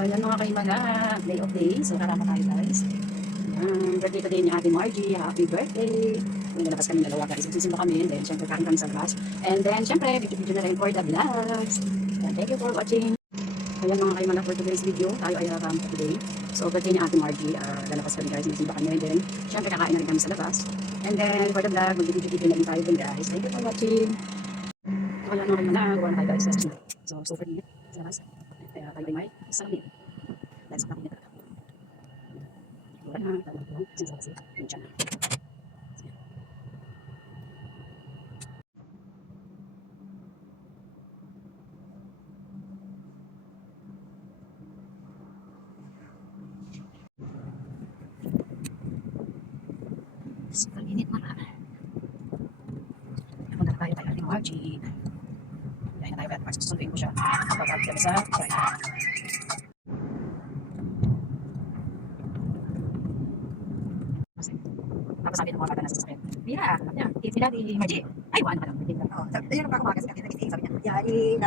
Ayan mga kaimana, day of day. So, karama tayo guys. Birthday today ni Ate Margie. Happy birthday. May nalabas kami dalawa guys. Magsisimba kami. And then, syempre, kain kami sa labas. And then, syempre, video na rin for the vlogs. And thank you for watching. Ayan mga kaimana for today's video. Tayo ay today. So, birthday ni Ate Margie. Lalabas kami guys. Magsimba kami. And then, syempre, kakain na rin kami sa labas. And then, for the vlog, mag-video na rin tayo din guys. Thank you for watching. Ayan mga kaimana, gawa na tayo guys. So, super init sa labas. Kaya tayo ay may sarap. Let's go. Wala na, talagang sensasi. Diyan. Super init na lang. Punta na tayo kay Ate Margie. Dahil na tayo kaya susunduin ko siya. Papagod kami sa Friday. Tapos sabi ng mga bata na sa sasakyan, Mira, sabi niya, sila ni Margie. Ay, wala naman. Ayun ang pakawagas kasi nagising, sabi niya,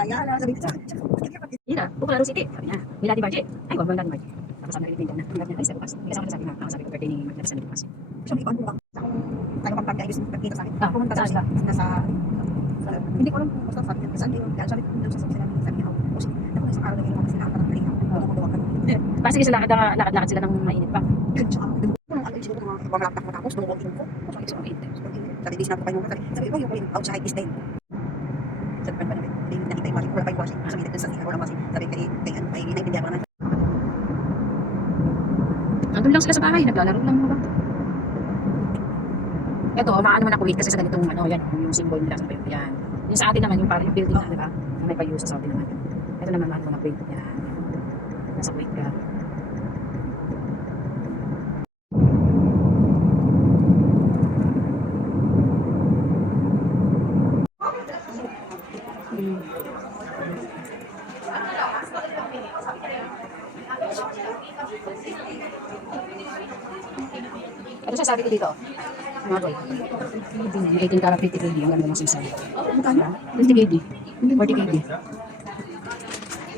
yala, sabi niya, Mira, bukala rin city. Sabi niya, Mira di Margie. Ay, wag bang Margie. Tapos sabi na rin na, ang gabi na isa bukas. Kasi ako sabi na, sabi ko birthday ni Margie sa bukas. siya may konti lang. Tayo pang pagkain, gusto magkita sa akin. Pumunta sa sila. Hindi ko alam kung basta sabi niya, kasi hindi ko, sabi ko, sabi niya, o sige, ako isang araw na ginawa sila, parang galing ako, kumukuha ka. Kasi sila lakad-lakad sila ng mainit pa. Tsaka, ano yung siguro mga malapit matapos, nung option ko, sabi di sinabi ko kayo, sabi ko yung outside is 10. Sabi ko namin, nakita yung washing, wala pa yung washing, sabi nito sa sila, wala washing, sabi kay naintindihan ko naman. Nandun lang sila sa bahay, naglalaro lang mga bata. Ito, maano man ako wait kasi sa ganitong ano, yan, yung symbol nila sa payo. Yan. Yung sa atin naman, yung parang yung building na, di ba? Na may payo sa atin naman. Ito naman, maano man ako wait. Yan. Nasa wait ka. Ano siya sabi ko dito? Mga 18 karat 50 kg ang ganda ng sisal. Magkano? 20 kg. 40 kg.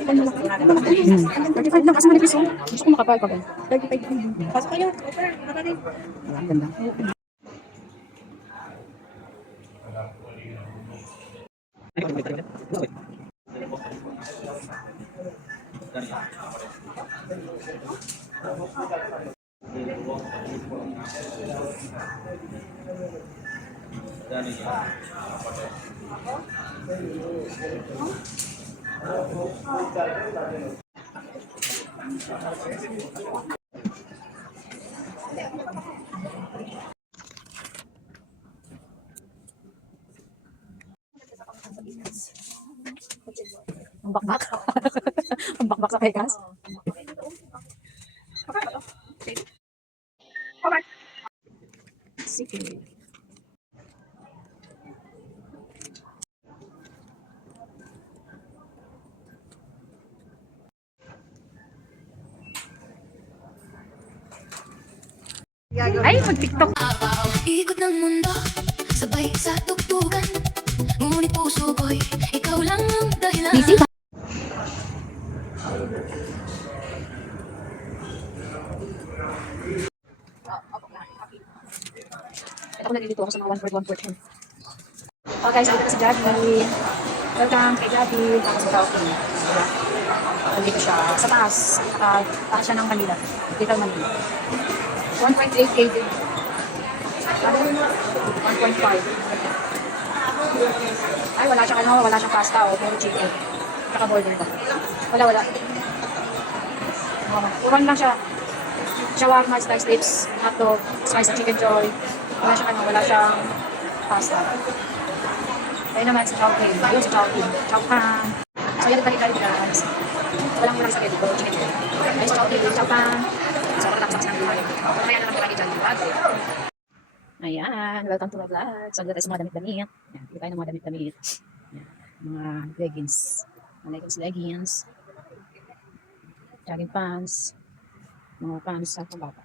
35 lang kasi manipis oh. Gusto ko makapal pa ba? 35. Pasok kayo, offer, makarin. Ang ganda. Ang bakbak. Ang bakbak sa pekas. Sige. Ay, mag-tiktok. Ikot ng mundo, sabay sa tugtugan. Ngunit puso ko'y ikaw lang ang dahilan. Busy ba? Ito ko nalilito ako sa mga 1/4. Oh guys, dito si Jabby. Welcome kay Jabby. Tapos sa Taukin. Dito siya. Sa taas. Taas siya ng Manila. Little Manila. 1.8 kg. 1.5. Ay, wala siyang wala siyang pasta o puro chicken. Tsaka burger ko. Wala. Uran lang siya. Shawarma, slice strips, hotdog, slice chicken joy. Wala siyang pasta. Ayun naman sa Chowking. Ayun sa Chowking. Chowpan. So, yan balik-balik guys. Walang spaghetti ko, chicken joy. Ayun sa Chowking, Chowpan. So, ako tapos ng buhay. Kaya naman lagi dyan. Ayan, welcome to my vlog. So, dito tayo sa mga damit-damit. Ayan, dito tayo ng mga damit-damit. Ayan, mga leggings. Mga leggings. Jogging pants. Mga pants sa pambata.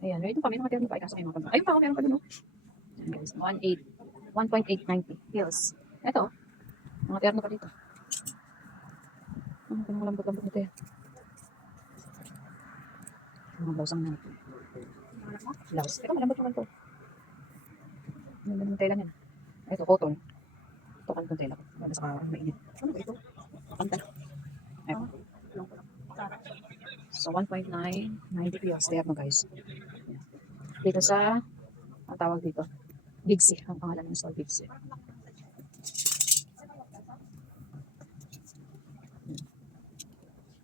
Ayan, ito pa, may mga pa. Ikaso may mga pambata. Ayun pa ako, meron pa dun, no? Ayan guys, 1.890 heels. Ito, mga terno pa dito. Ano pa mga lambot-lambot nito yan? Mga blouse ang nanito. Blouse. Ito, malambot naman to. Ano naman tela niyan? Ito, cotton. Ito, cotton tela. Lalo sa mainit. Ano ba ito? Panta. Ito. So, 1.9, 90 pesos. Terno, guys. Yan. Dito sa, ang tawag dito, Bigsi. Ang pangalan ng store, Bigsi.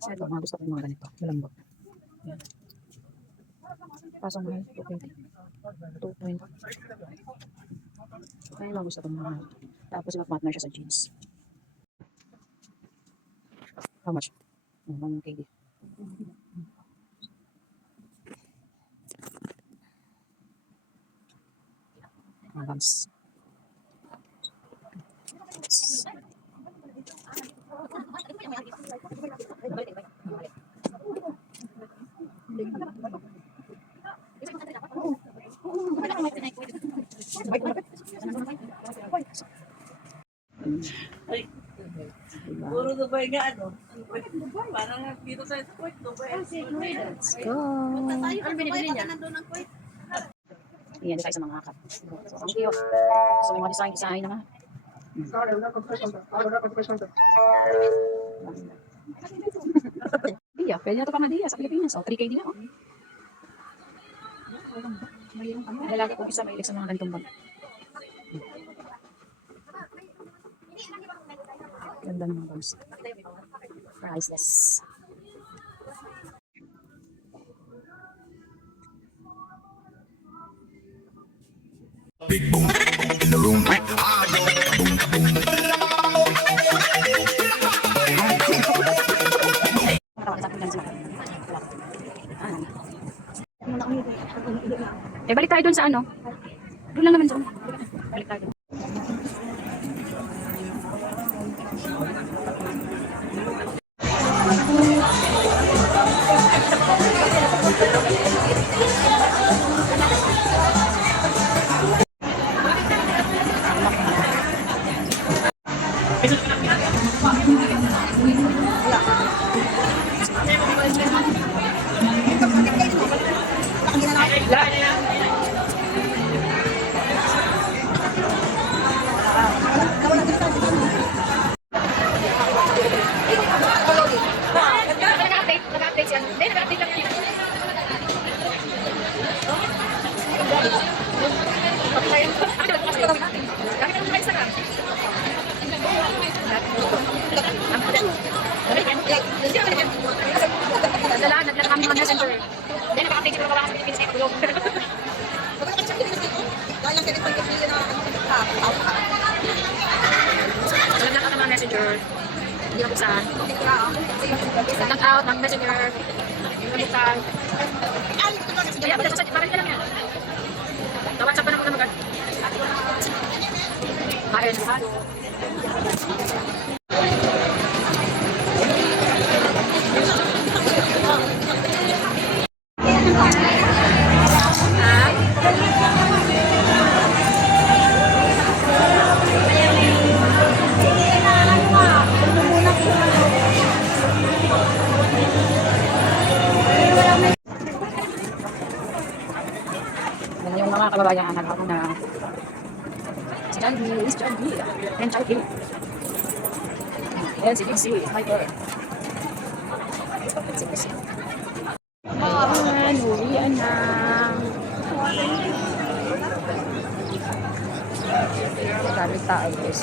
Ito, mga gusto ko yung mga ganito. Malambot. Yan. Kaso mahal, 2.20. 2.20. Kaya mga gusto ko yung mga. Tapos mag-partner siya sa jeans. How much? 1 KD. Mga bams. Puro Dubai nga ano? Dubai, parang dito sa Kuwait, Dubai. Let's go. Ano binibili niya? Iyan tayo sa mga akap. So, ang cute. So, may mga design naman. Dia, pwede na ito pang Dia sa Pilipinas. O, 3K din na. Nalaga ko isa mahilig sa mga ganitong bag. Ganda ng mga bags. Priceless. Big boom in the room. Eh, balik tayo dun sa ano. Doon lang naman dun. Balik tayo dun. Nag-update siya. Hindi, nag-update lang yan. Naglaan kami ng messenger. Hindi, nag-update siguro wala ka sa Pilipinas kayo tulog. Naglaan ka ng messenger. Hindi na buksan. Nag out ng messenger. Hindi na buksan. Kaya, bakit ka lang yan? Tawatsa pa na ko na magad. Kain, halo. Yan yung mga kababayan anak ako na si Changi, is Changi, and Changi. Ayan si Dixie, my girl. Si Dixie. Ayan, uwian na. Dami tao guys.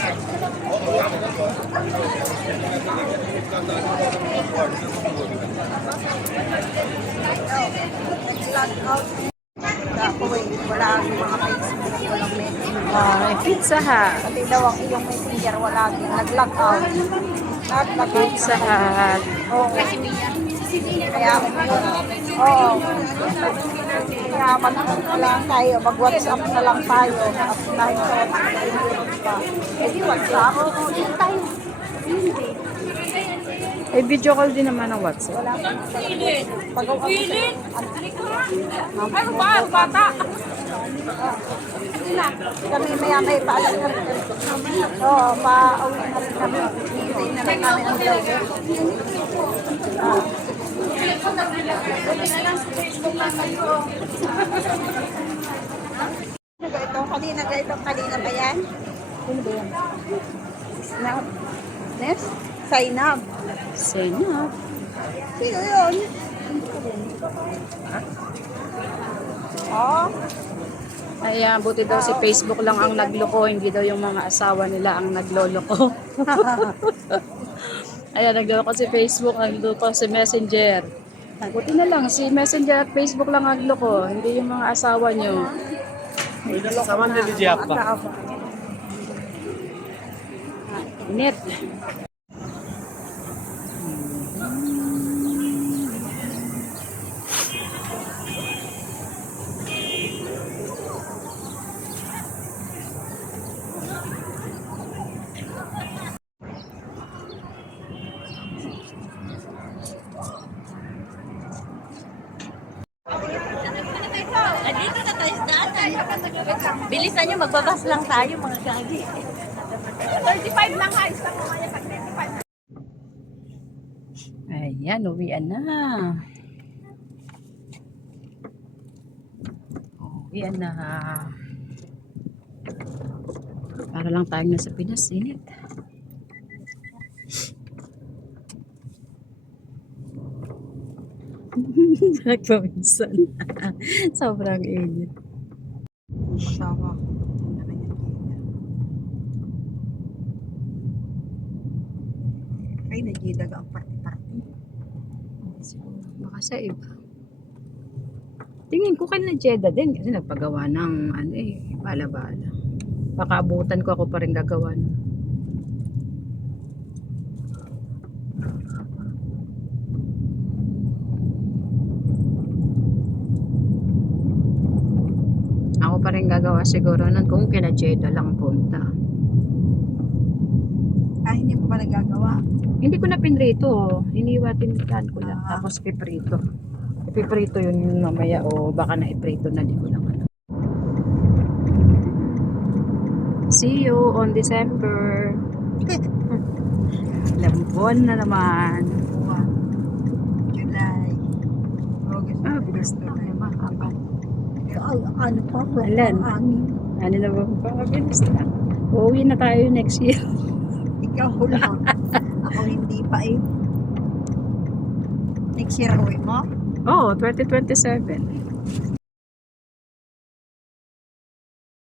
Wala ang mga Facebook, walang message. May pizza ha. Pati daw ang iyong messenger, wala din. Nag-lock out. Nag-lock out. Pizza Hut. Oo. Kaya, oo. Kaya mag-ano na lang tayo, mag-WhatsApp na lang tayo. At dahil sa pa. Eh di WhatsApp. Dito tayo. Eh, video call din naman ng WhatsApp. Wala pa. Pag-uwi. Ano ba? Bata. Hindi na. Kami maya-maya paalam na rin. Oo, pa-uwi na rin kami. Hintayin na rin namin ang driver. Kanina ba yan? Sino ba yan? Snap. Nes? Sainab. Senap. Sino yun? Oh, Ay, buti daw si Facebook lang ang nagloko, hindi daw yung mga asawa nila ang nagloloko. Ayan, nagloloko si Facebook, nagloloko si Messenger. Buti na lang, si Messenger at Facebook lang ang nagloko, hindi yung mga asawa nyo. Init. Dito na tayo sa daan. Bilisan nyo, magbabas lang tayo mga gagi. 35 lang ha, isa mo kaya pag 35. Ayan, uwian na. Uwian na. Para lang tayong nasa Pinas, init. Nagpawisan. Sobrang init. asawa ko. Ay, nagidag ang party-party. Baka sa iba. Tingin ko kay na Jeddah din kasi nagpagawa ng ano bala-bala. Baka abutan ko ako pa rin gagawa. Ako pa rin gagawa siguro nun kung kina Jeddah lang punta. Hindi mo ba nagagawa? Hindi ko na pinrito. Iniwatin ko lang. Tapos piprito. Piprito yun yung mamaya o baka na iprito na di ko lang alam. See you on December. Lambon na naman. July. August. Bilis na kayo makakapal. Ano pa? Alan? Ano na ba pa? Bilis na. Uuwi na tayo next year. Ikaw lang. Ako hindi pa eh. Next year uwi mo? Oh, 2027.